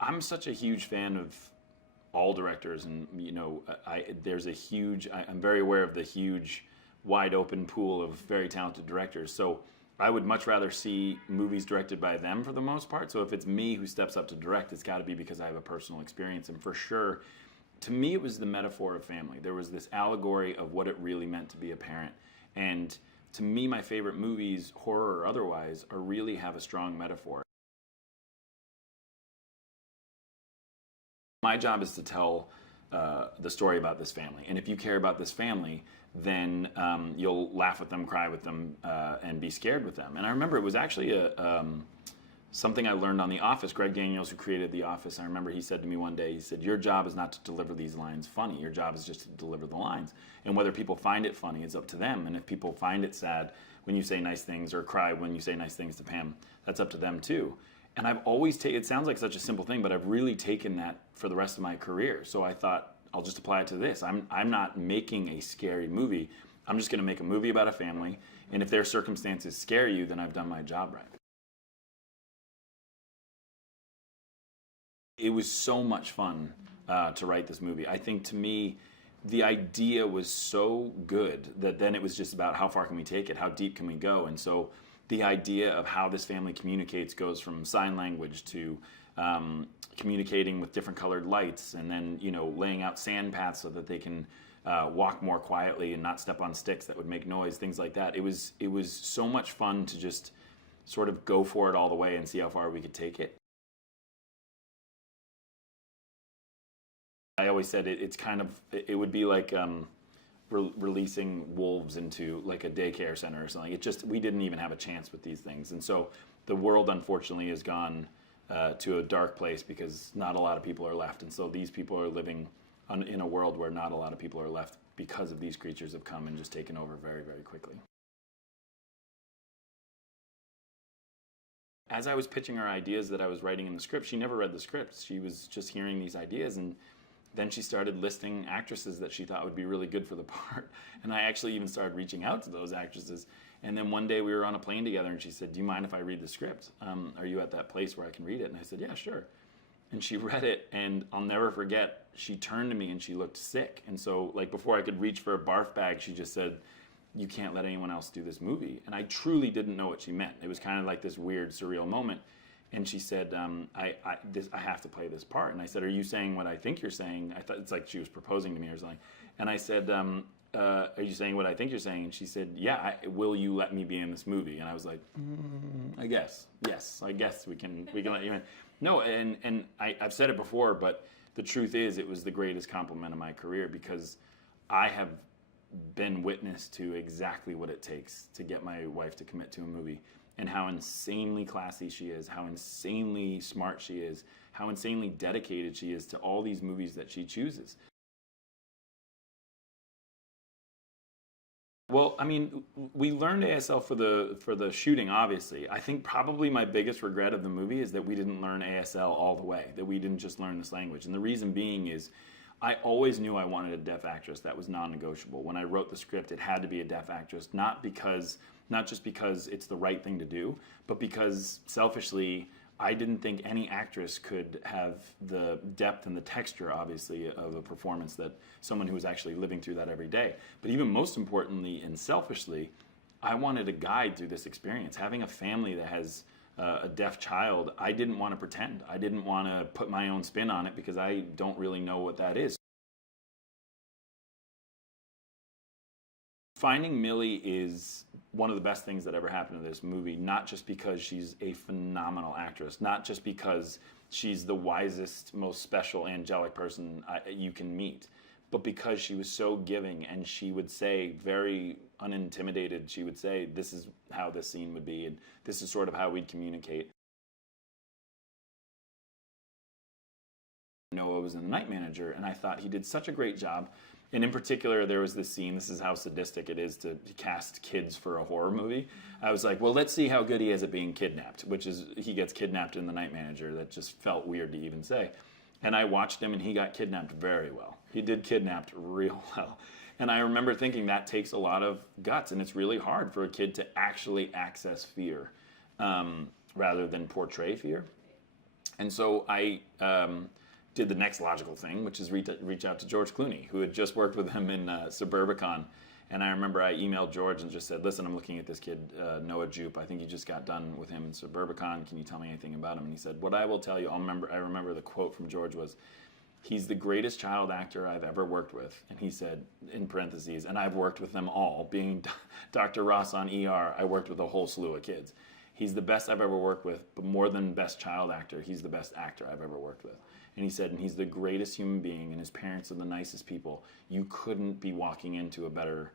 I'm such a huge fan of all directors, and I'm very aware of the huge, wide open pool of very talented directors. So I would much rather see movies directed by them for the most part. So if it's me who steps up to direct, it's got to be because I have a personal experience. And for sure, to me, it was the metaphor of family. There was this allegory of what it really meant to be a parent. And to me, my favorite movies, horror or otherwise, really have a strong metaphor. My job is to tell the story about this family. And if you care about this family, then you'll laugh with them, cry with them, and be scared with them. And I remember it was actually something I learned on The Office. Greg Daniels, who created The Office, I remember he said to me one day, he said, your job is not to deliver these lines funny. Your job is just to deliver the lines. And whether people find it funny, it's up to them. And if people find it sad when you say nice things or cry when you say nice things to Pam, that's up to them too. And I've always taken, it sounds like such a simple thing, but I've really taken that for the rest of my career. So I thought, I'll just apply it to this. I'm not making a scary movie. I'm just going to make a movie about a family. And if their circumstances scare you, then I've done my job right. It was so much fun to write this movie. I think, to me, the idea was so good that then it was just about how far can we take it, how deep can we go. And so the idea of how this family communicates goes from sign language to communicating with different colored lights, and then laying out sand paths so that they can walk more quietly and not step on sticks that would make noise, things like that. It was so much fun to just sort of go for it all the way and see how far we could take it. I always said it's kind of, it would be like releasing wolves into like a daycare center or something. We didn't even have a chance with these things. And so the world, unfortunately, has gone to a dark place because not a lot of people are left. And so these people are living in a world where not a lot of people are left because of these creatures have come and just taken over very, very quickly. As I was pitching her ideas that I was writing in the script, she never read the script. She was just hearing these ideas, and then she started listing actresses that she thought would be really good for the part. And I actually even started reaching out to those actresses. And then one day we were on a plane together, and she said, do you mind if I read the script? Are you at that place where I can read it? And I said, yeah, sure. And she read it, and I'll never forget, she turned to me and she looked sick. And so, like, before I could reach for a barf bag, she just said, you can't let anyone else do this movie. And I truly didn't know what she meant. It was kind of like this weird, surreal moment. And she said, I have to play this part. And I said, are you saying what I think you're saying? I thought it's like she was proposing to me or something. And I said, are you saying what I think you're saying? And she said, yeah, will you let me be in this movie? And I was like, I guess. Yes, I guess we can let you in. No, and I've said it before, but the truth is it was the greatest compliment of my career, because I have been witness to exactly what it takes to get my wife to commit to a movie, and how insanely classy she is, how insanely smart she is, how insanely dedicated she is to all these movies that she chooses. Well, I mean, we learned ASL for the shooting, obviously. I think probably my biggest regret of the movie is that we didn't learn ASL all the way, that we didn't just learn this language. And the reason being is I always knew I wanted a deaf actress. That was non-negotiable. When I wrote the script, it had to be a deaf actress, not just because it's the right thing to do, but because selfishly, I didn't think any actress could have the depth and the texture, obviously, of a performance that someone who was actually living through that every day. But even most importantly and selfishly, I wanted a guide through this experience. Having a family that has a deaf child, I didn't want to pretend. I didn't want to put my own spin on it because I don't really know what that is. Finding Millie is one of the best things that ever happened to this movie, not just because she's a phenomenal actress, not just because she's the wisest, most special, angelic person you can meet, but because she was so giving, and she would say, very unintimidated, she would say, this is how this scene would be, and this is sort of how we'd communicate. Noah was in The Night Manager, and I thought he did such a great job. And in particular, there was this scene, this is how sadistic it is to cast kids for a horror movie. I was like, well, let's see how good he is at being kidnapped, which is, he gets kidnapped in The Night Manager. That just felt weird to even say. And I watched him, and he got kidnapped very well. He did kidnapped real well. And I remember thinking that takes a lot of guts, and it's really hard for a kid to actually access fear rather than portray fear. And so I did the next logical thing, which is reach out to George Clooney, who had just worked with him in Suburbicon. And I remember I emailed George and just said, listen, I'm looking at this kid, Noah Jupe. I think you just got done with him in Suburbicon. Can you tell me anything about him? And he said, what I will tell you, I remember the quote from George was, he's the greatest child actor I've ever worked with. And he said, in parentheses, and I've worked with them all. Being Dr. Ross on ER, I worked with a whole slew of kids. He's the best I've ever worked with, but more than best child actor, he's the best actor I've ever worked with. And he said, and he's the greatest human being, and his parents are the nicest people. You couldn't be walking into a better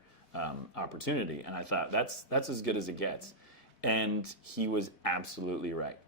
opportunity. And I thought, that's as good as it gets. And he was absolutely right.